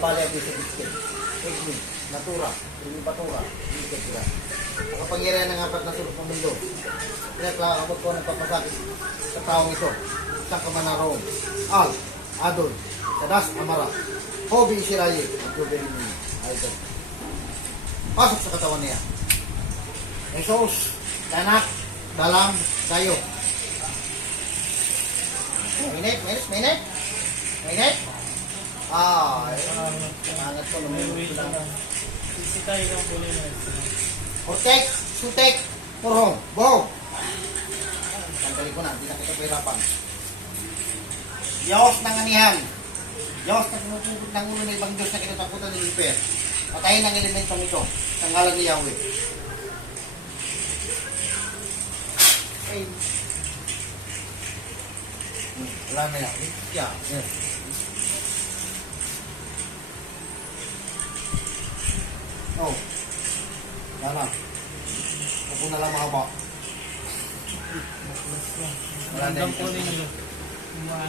nabali ang bisa biskin. Egni, natura, primipatura, biskin sila. Ang kapangyarihan ng apat na sulok ng mundo. Pinagkakabot ko ng papasakit sa taong ito. Isang kamanarong. Al, Adol, Sadas Amara, Hobi Shiraye, at Jubilin Idol. Pasok sa katawan niya. Jesus, danak, dalam, tayo. Mainit, mainit, mainit. Mainit. Sangat ko naman. Isi tayo lang po nila. Ortek, sutek, porhong, bohong. Tanggalin ko na, hindi na kita pahirapan. Diyos ng anihan. Diyos na pinupugod ng ulo ng ibang Diyos na kinatakutan ng Lucifer. Patayin ang elementong ito. Tanggalan ni Yahweh. Ay. Wala na yan. Yeah. Oh. Wala na. Huwag na lang mahaba. Wala na Ramdam ko yun. ninyo.